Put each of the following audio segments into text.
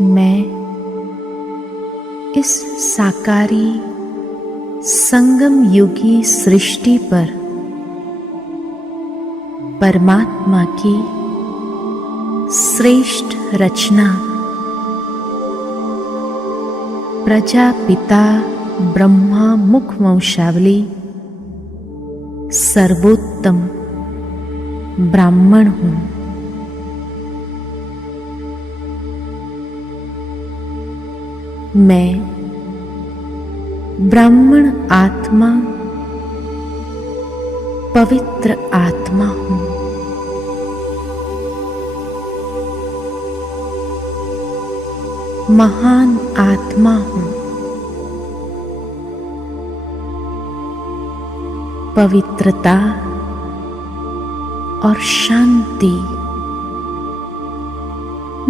मैं इस साकारी संगम युगी सृष्टि पर परमात्मा की श्रेष्ठ रचना प्रजापिता ब्रह्मा मुख वंशावली सर्वोत्तम ब्राह्मण हूं। मैं ब्राह्मण आत्मा पवित्र आत्मा हूं। महान आत्मा हूं। पवित्रता और शांति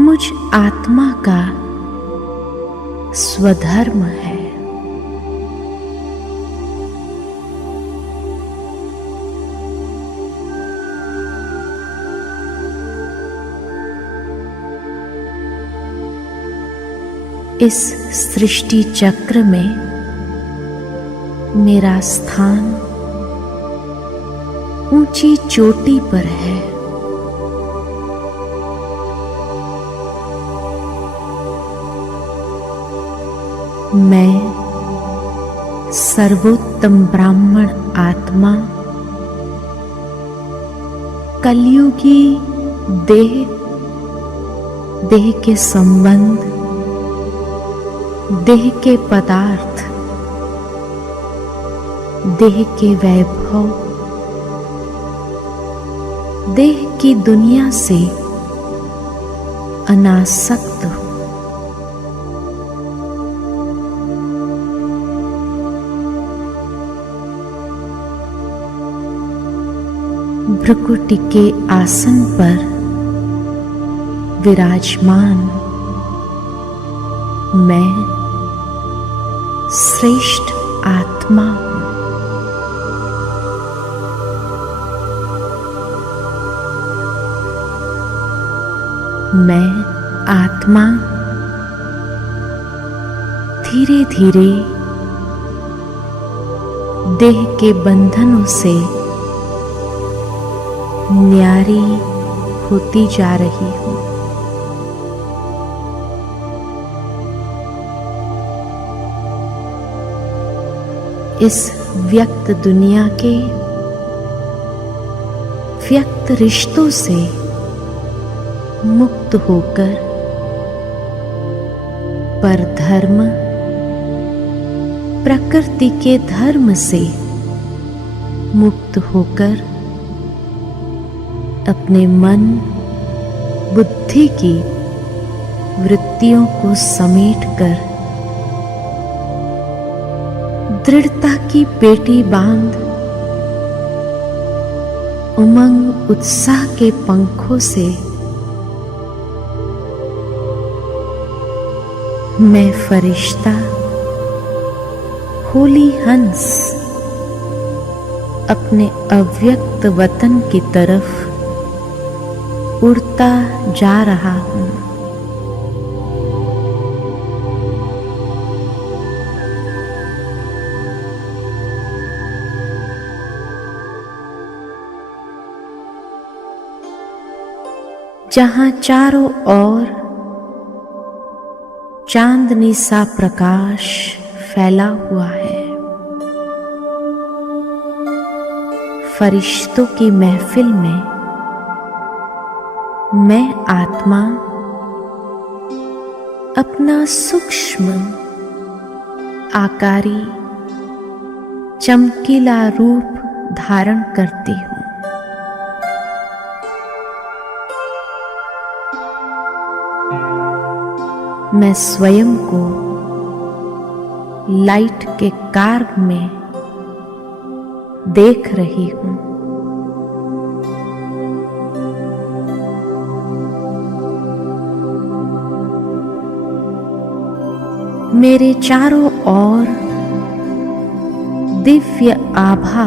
मुझ आत्मा का स्वधर्म है। इस सृष्टि चक्र में मेरा स्थान ऊंची चोटी पर है। मैं सर्वोत्तम ब्राह्मण आत्मा कलयुगी देह के संबंध, देह के पदार्थ, देह के वैभव, देह की दुनिया से अनासक्त हूं। भ्रुकुटी के आसन पर विराजमान मैं श्रेष्ठ आत्मा हूं। मैं आत्मा धीरे धीरे देह के बंधनों से न्यारी होती जा रही हूं। इस व्यक्त दुनिया के व्यक्त रिश्तों से मुक्त होकर परधर्म, प्रकृति के धर्म से मुक्त होकर अपने मन बुद्धि की वृत्तियों को समेटकर दृढ़ता की पेटी बांध उमंग उत्साह के पंखों से मैं फरिश्ता होली हंस अपने अव्यक्त वतन की तरफ उड़ता जा रहा हूं। जहां चारों ओर चांदनी सा प्रकाश फैला हुआ है, फरिश्तों की महफिल में मैं आत्मा अपना सूक्ष्म आकारी चमकीला रूप धारण करती हूं। मैं स्वयं को लाइट के कार्य में देख रही हूं। मेरे चारों ओर दिव्य आभा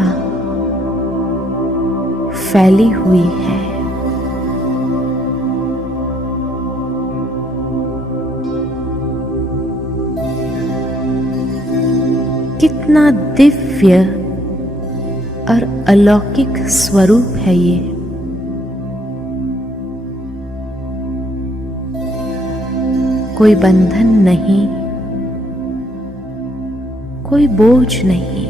फैली हुई है। कितना दिव्य और अलौकिक स्वरूप है ये। कोई बंधन नहीं, कोई बोझ नहीं,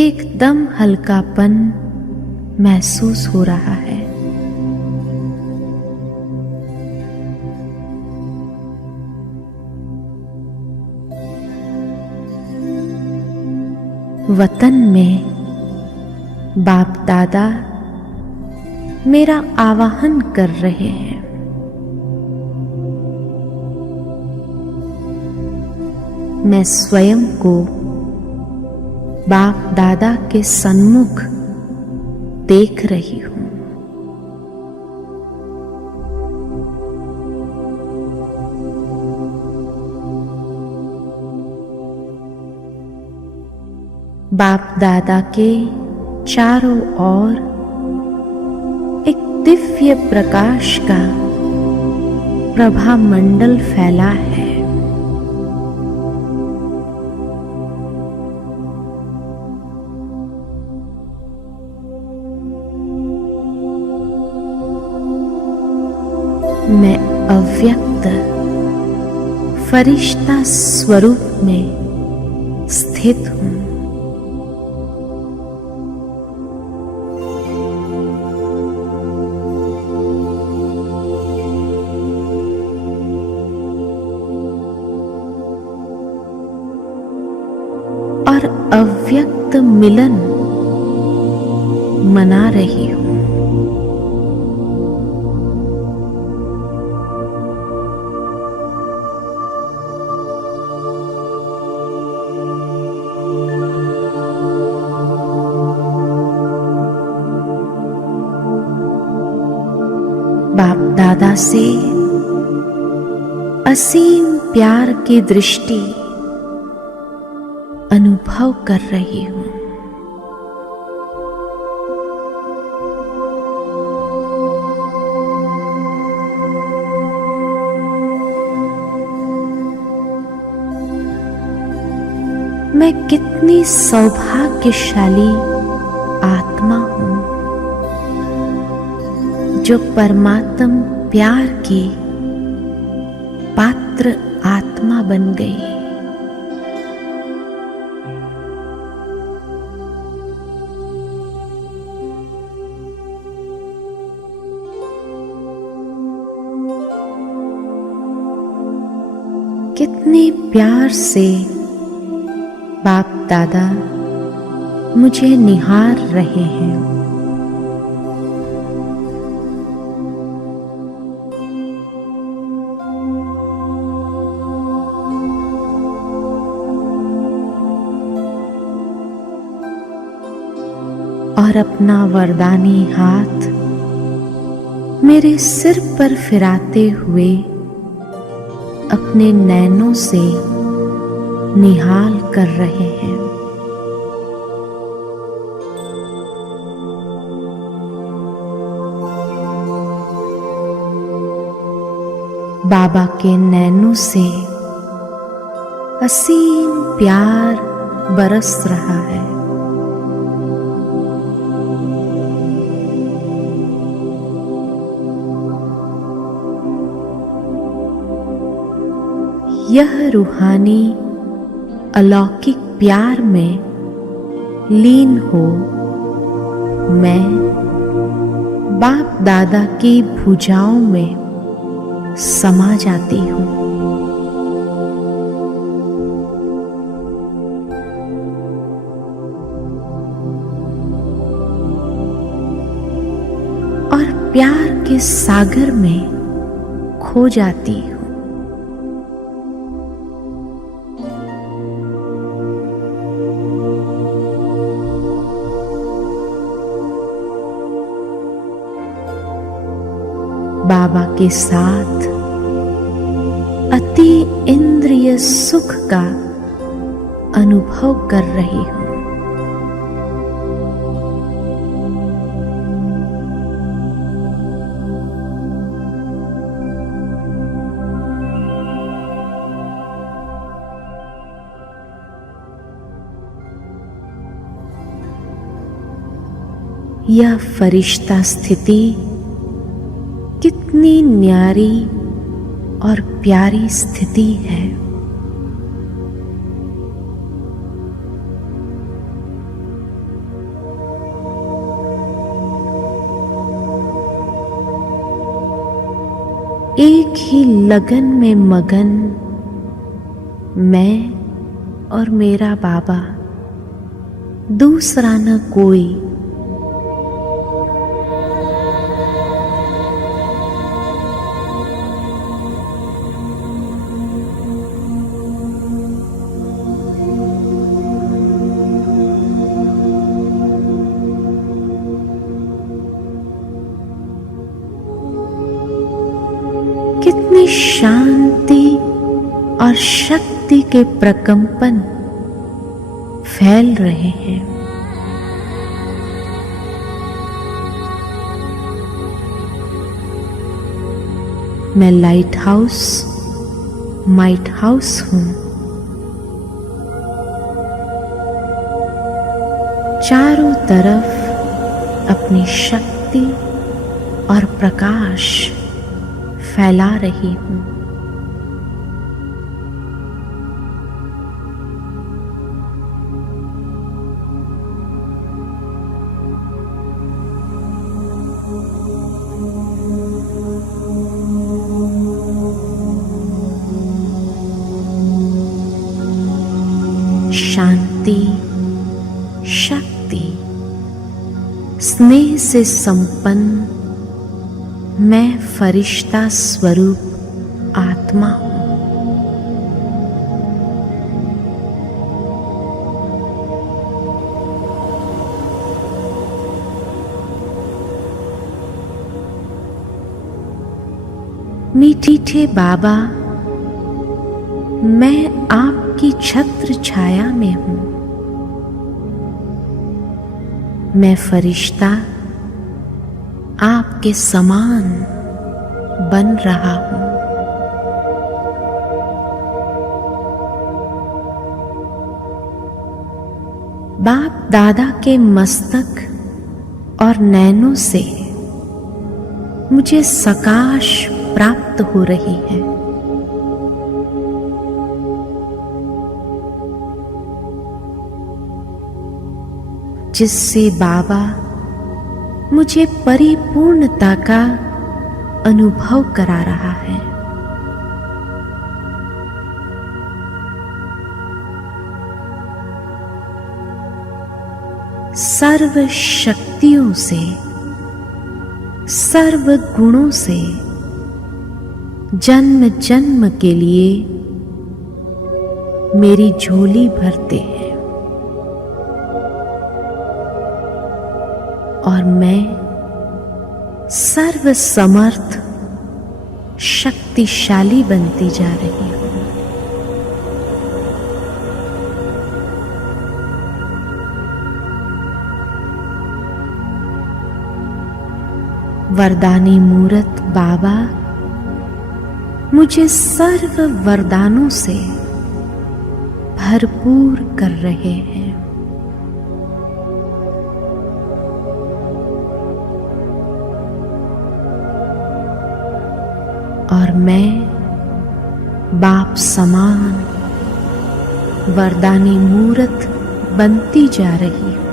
एकदम हल्कापन महसूस हो रहा है। वतन में बाप दादा मेरा आवाहन कर रहे हैं। मैं स्वयं को बाप दादा के सन्मुख देख रही हूं। बाप दादा के चारों ओर एक दिव्य प्रकाश का प्रभा मंडल फैला है। मैं अव्यक्त फरिश्ता स्वरूप में स्थित हूं। और अव्यक्त मिलन मना रही हूं। बाप दादा से असीम प्यार की दृष्टि अनुभव कर रही हूं। मैं कितनी सौभाग्यशाली आत्मा हूं जो परमात्म प्यार की पात्र आत्मा बन गई। कितने प्यार से बाप दादा मुझे निहार रहे हैं। और अपना वरदानी हाथ मेरे सिर पर फिराते हुए अपने नैनों से निहाल कर रहे हैं। बाबा के नैनों से असीम प्यार बरस रहा है। यह रूहानी अलौकिक प्यार में लीन हो मैं बाप दादा की भुजाओं में समा जाती हूँ। और प्यार के सागर में खो जाती हूँ। बाबा के साथ अति इंद्रिय सुख का अनुभव कर रही हूं। यह फरिश्ता स्थिति कितनी न्यारी और प्यारी स्थिति है। एक ही लगन में मगन मैं और मेरा बाबा, दूसरा न कोई। कितनी शांति और शक्ति के प्रकंपन फैल रहे हैं। मैं लाइट हाउस, माइट हाउस हूं। चारों तरफ अपनी शक्ति और प्रकाश फैला रही हूं। शांति, शक्ति, स्नेह से संपन्न मैं फरिश्ता स्वरूप आत्मा हूं। मीठे बाबा, मैं आपकी छत्र छाया में हूं। मैं फरिश्ता आपके समान बन रहा हूं। बाप दादा के मस्तक और नैनों से मुझे सकाश प्राप्त हो रही है। जिससे बाबा मुझे परिपूर्णता का अनुभव करा रहा है। सर्व शक्तियों से, सर्व गुणों से जन्म जन्म के लिए मेरी झोली भरते हैं और मैं सर्व समर्थ शक्तिशाली बनती जा रही हूं। वरदानी मूरत बाबा मुझे सर्व वरदानों से भरपूर कर रहे हैं। और मैं बाप समान वरदानी मूरत बनती जा रही हूं।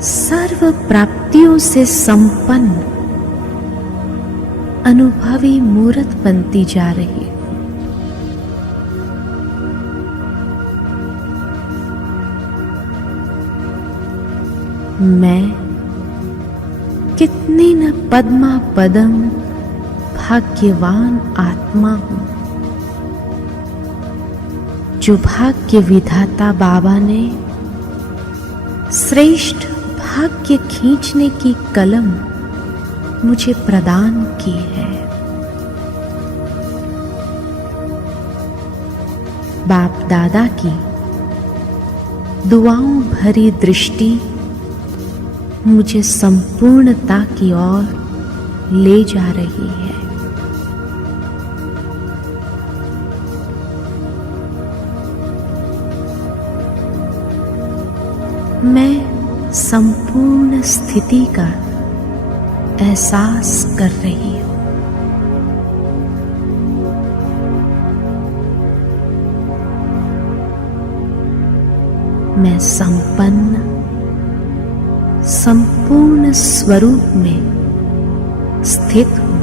सर्व प्राप्तियों से संपन्न अनुभवी मूरत बनती जा रही हूं। मैं कितनी न पद्मा पदम भाग्यवान आत्मा हूं, जो भाग्य विधाता बाबा ने श्रेष्ठ भाग्य खींचने की कलम मुझे प्रदान की है। बाप दादा की दुआओं भरी दृष्टि मुझे संपूर्णता की ओर ले जा रही है। मैं संपूर्ण स्थिति का एहसास कर रही हूं। मैं संपन्न संपूर्ण स्वरूप में स्थित हूं।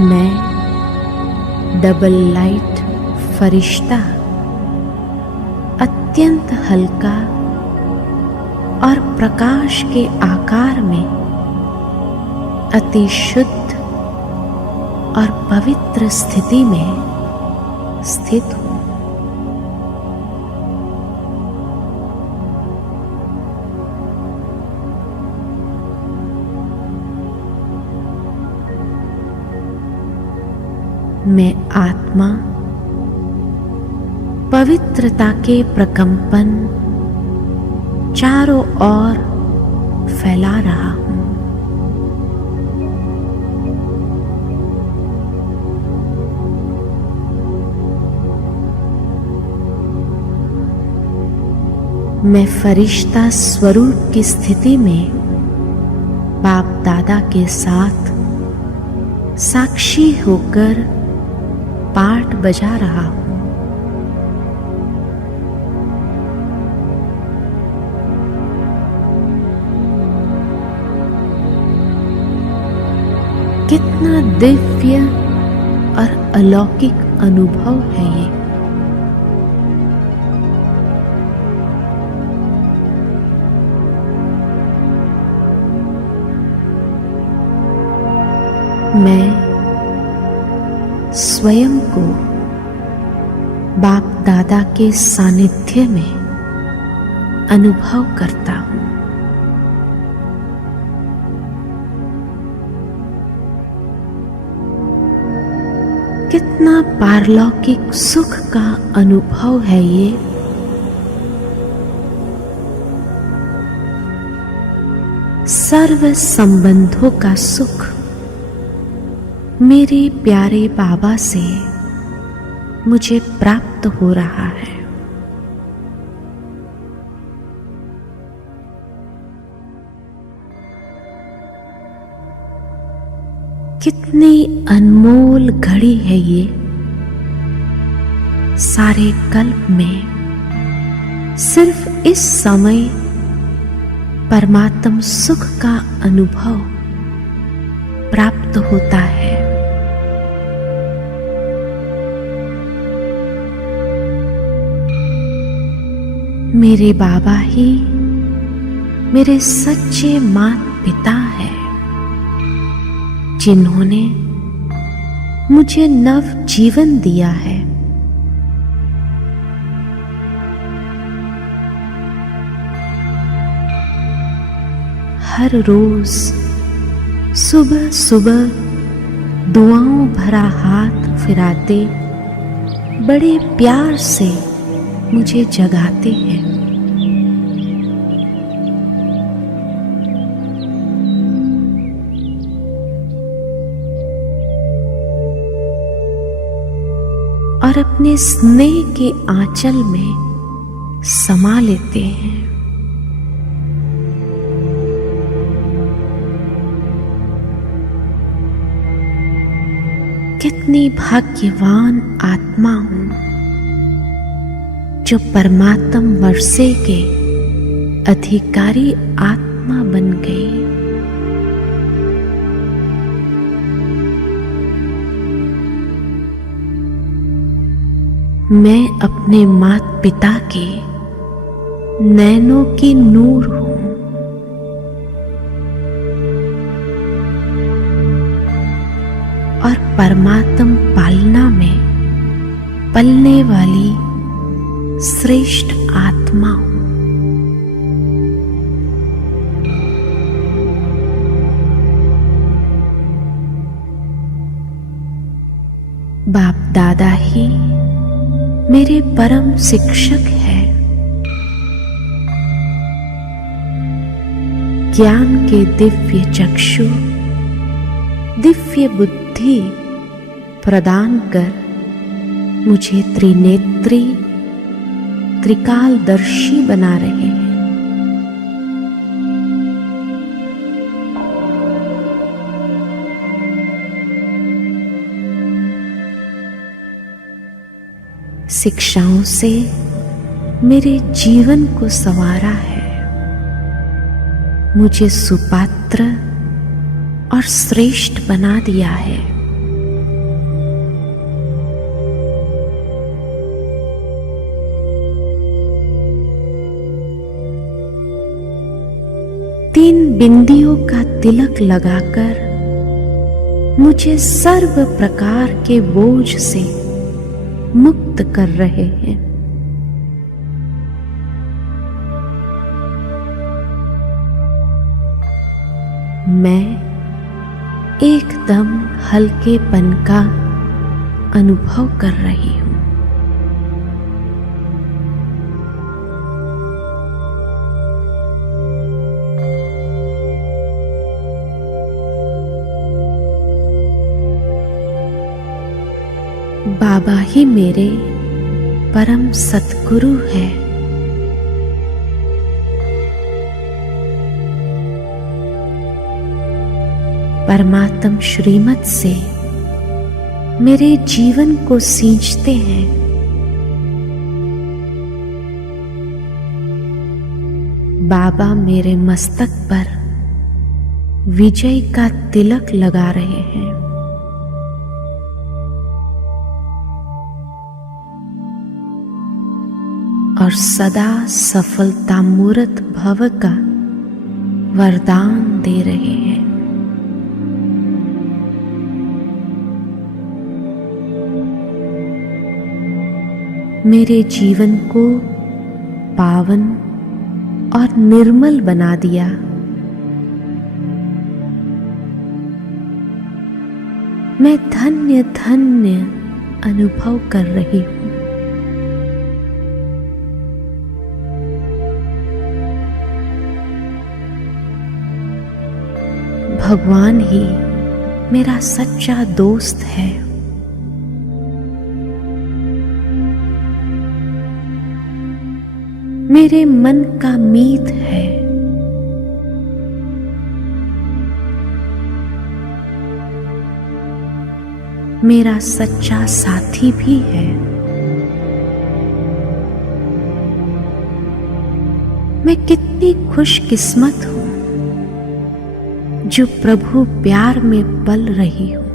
मैं डबल लाइट फरिश्ता अत्यंत हल्का और प्रकाश के आकार में अति शुद्ध और पवित्र स्थिति में स्थित हूं। मैं आत्मा पवित्रता के प्रकंपन चारों ओर फैला रहा हूं। मैं फरिश्ता स्वरूप की स्थिति में बाप दादा के साथ साक्षी होकर पाठ बजा रहा हूं। कितना दिव्य और अलौकिक अनुभव है ये। मैं स्वयं को बाप दादा के सानिध्य में अनुभव करता हूं। कितना पारलौकिक सुख का अनुभव है ये। सर्व संबंधों का सुख मेरे प्यारे बाबा से मुझे प्राप्त हो रहा है। कितनी अनमोल घड़ी है ये। सारे कल्प में सिर्फ इस समय परमात्म सुख का अनुभव प्राप्त होता है। मेरे बाबा ही मेरे सच्चे माता पिता हैं, जिन्होंने मुझे नव जीवन दिया है। हर रोज सुबह सुबह दुआओं भरा हाथ फिराते बड़े प्यार से मुझे जगाते हैं। और अपने स्नेह के आंचल में समा लेते हैं। कितनी भाग्यवान आत्मा हूं जो परमात्म वर्षे के अधिकारी आत्मा बन गई। मैं अपने माता पिता के नैनों की नूर हूं। और परमात्म पालना में पलने वाली श्रेष्ठ आत्मा हूं। बाप दादा ही मेरे परम शिक्षक हैं। ज्ञान के दिव्य चक्षु, दिव्य बुद्धि प्रदान कर मुझे त्रिनेत्री, त्रिकालदर्शी बना रहे हैं। शिक्षाओं से मेरे जीवन को संवारा है, मुझे सुपात्र और श्रेष्ठ बना दिया है। तीन बिंदियों का तिलक लगाकर मुझे सर्व प्रकार के बोझ से मुक्त कर रहे हैं। मैं एकदम हल्केपन का अनुभव कर रही हूं। बाबा ही मेरे परम सद्गुरु है। परमात्म श्रीमत से मेरे जीवन को सींचते हैं। बाबा मेरे मस्तक पर विजय का तिलक लगा रहे हैं। और सदा सफलता मूर्त भव का वरदान दे रहे हैं। मेरे जीवन को पावन और निर्मल बना दिया। मैं धन्य धन्य अनुभव कर रही हूं। भगवान ही मेरा सच्चा दोस्त है। मेरे मन का मीत है। मेरा सच्चा साथी भी है। मैं कितनी खुशकिस्मत हूं जो प्रभु प्यार में पल रही हूं।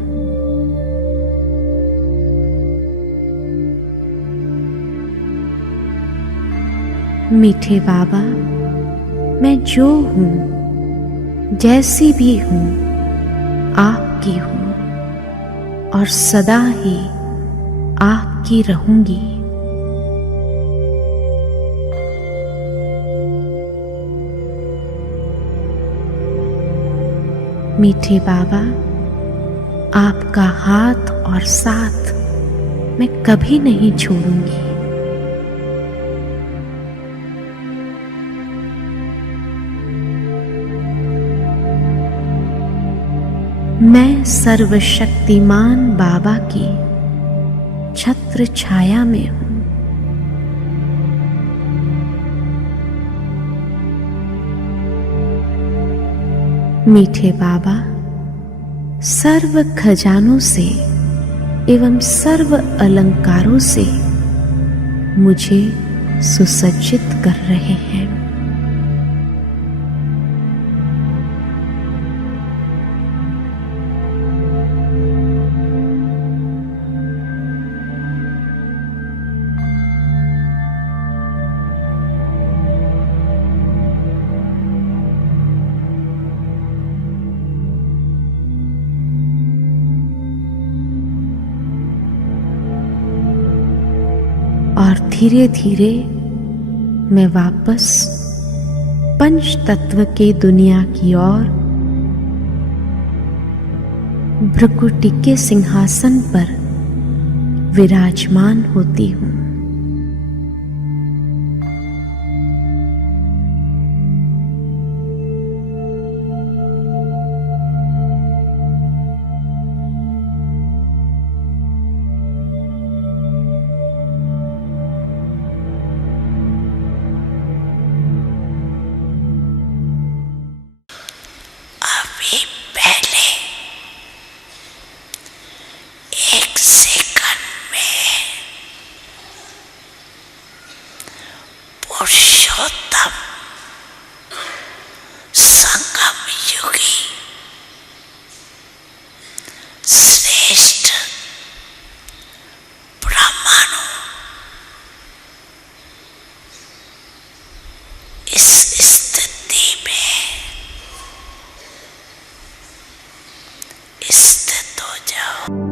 मीठे बाबा, मैं जो हूं, जैसी भी हूं, आपकी हूं और सदा ही आपकी रहूंगी। मीठे बाबा, आपका हाथ और साथ मैं कभी नहीं छोड़ूंगी। मैं सर्वशक्तिमान बाबा की छत्र छाया में हूं। मीठे बाबा, सर्व खजानों से एवं सर्व अलंकारों से मुझे सुसज्जित कर रहे हैं। और धीरे धीरे मैं वापस पंच तत्व के दुनिया की ओर भ्रकुटी के सिंहासन पर विराजमान होती हूं। पुरुषोत्तम संगम युगी श्रेष्ठ ब्रह्माणु इस स्थिति में स्थित हो जाओ।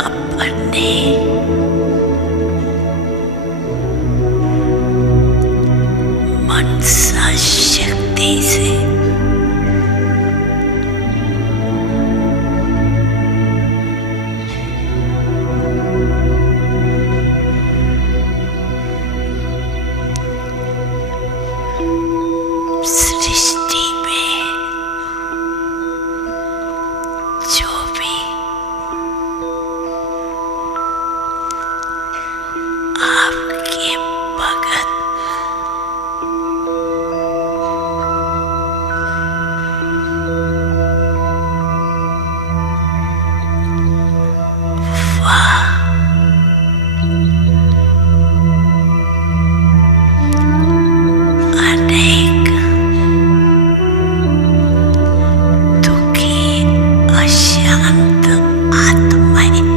अपने मनसा शक्ति से सृष्टि में जो भी आपके भगत अनेक दुखी अशांत आत्माएं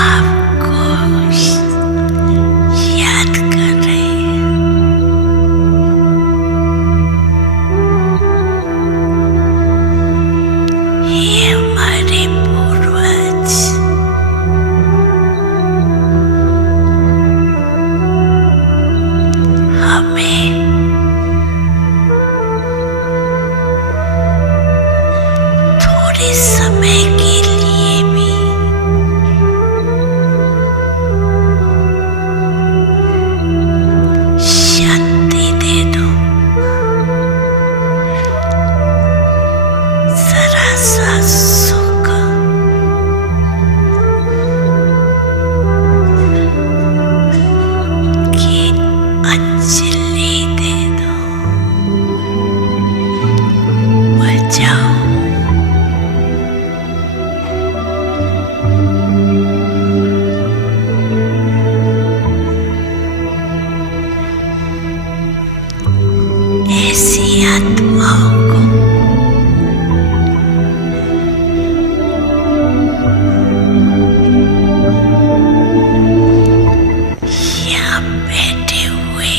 आपको याद कर रहे हैं। ये हमारे पूर्वज हमें थोड़े समय के लिए भी शांति दे दो, जरा सा सुख की अंजलि दे दो। बजाओ ऐसी आत्माओं को यहाँ बैठे हुए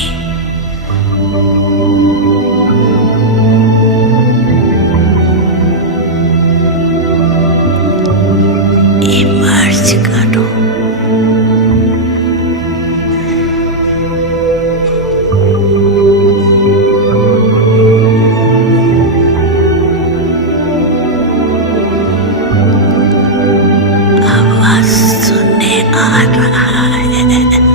इमर्ज करो। आवाज सुनने आ रहा है।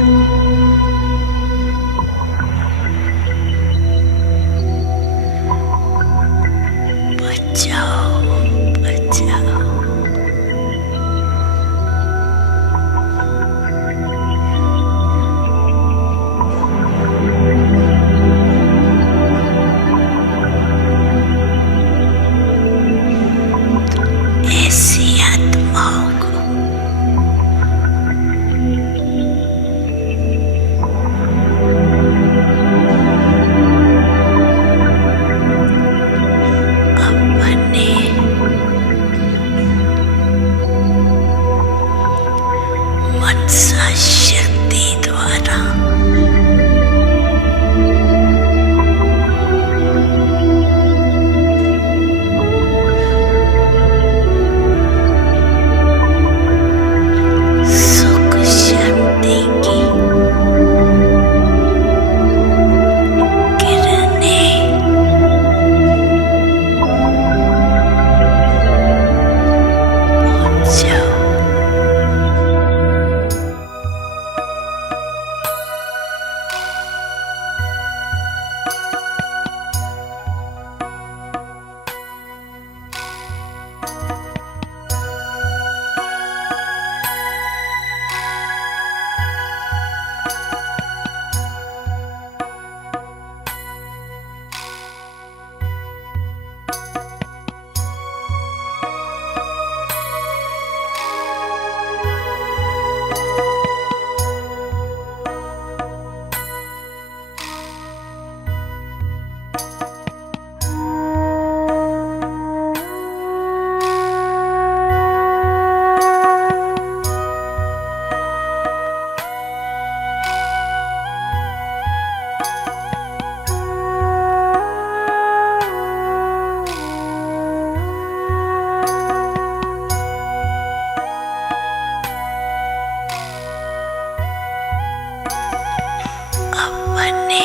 अपने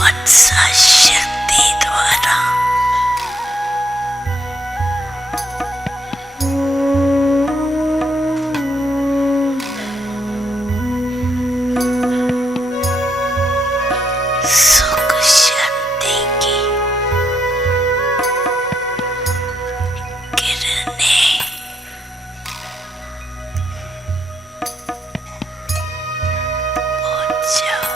मनसा शक्ति द्वारा सुख शांति की किरणें पहुंच जाओ।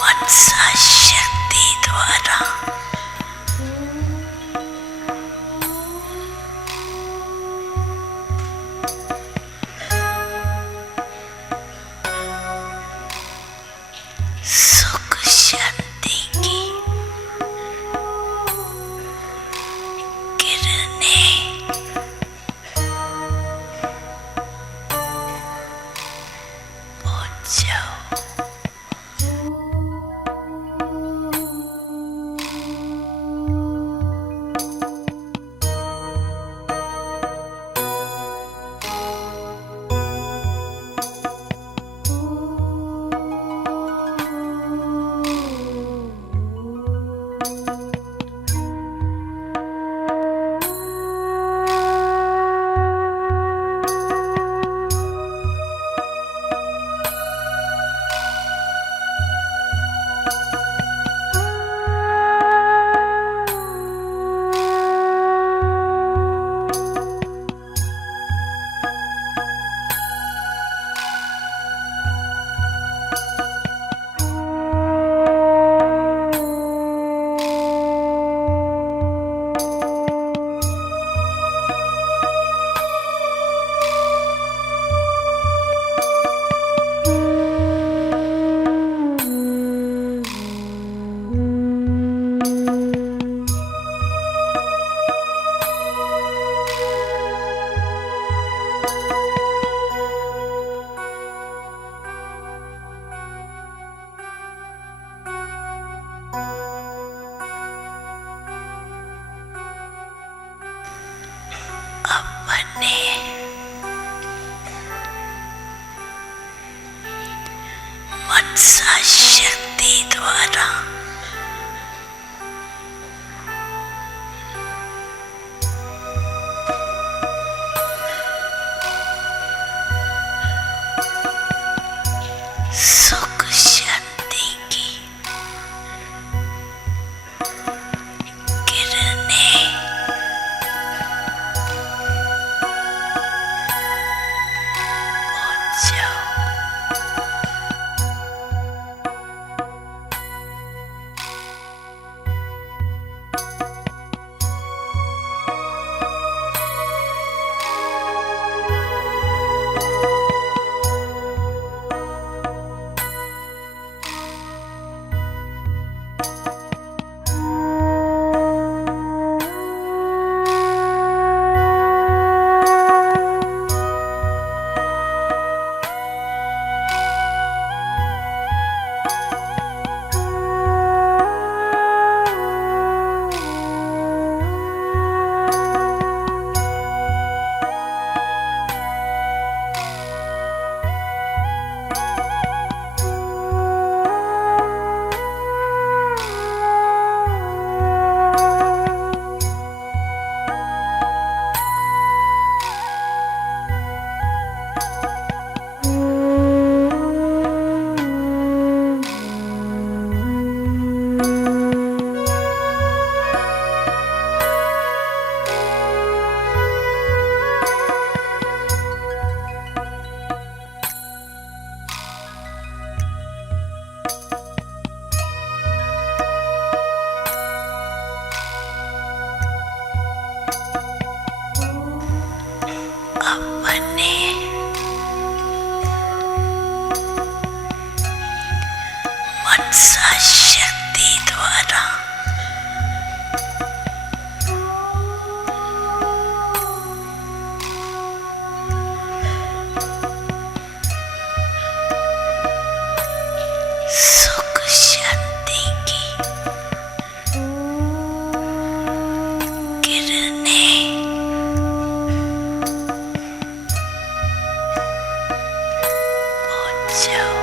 मनसा शक्ति द्वारा सुख शांति की किरणें पहुंच जाओ। अपने मनसा शक्ति द्वारा सुख शांति की किरणें पहुंच जाओ। अपने मनसा शक्ति द्वारा सुख शांति की किरणें पहुंचाओ।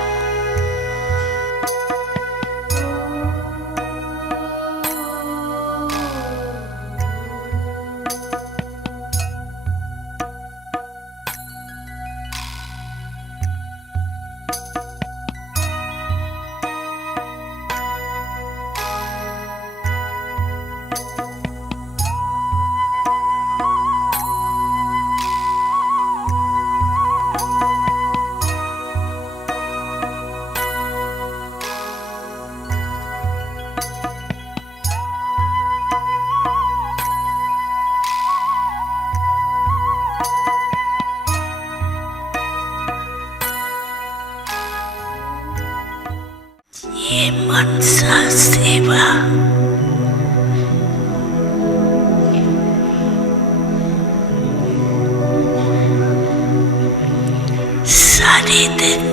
ये मनसा सेवा सारे दिन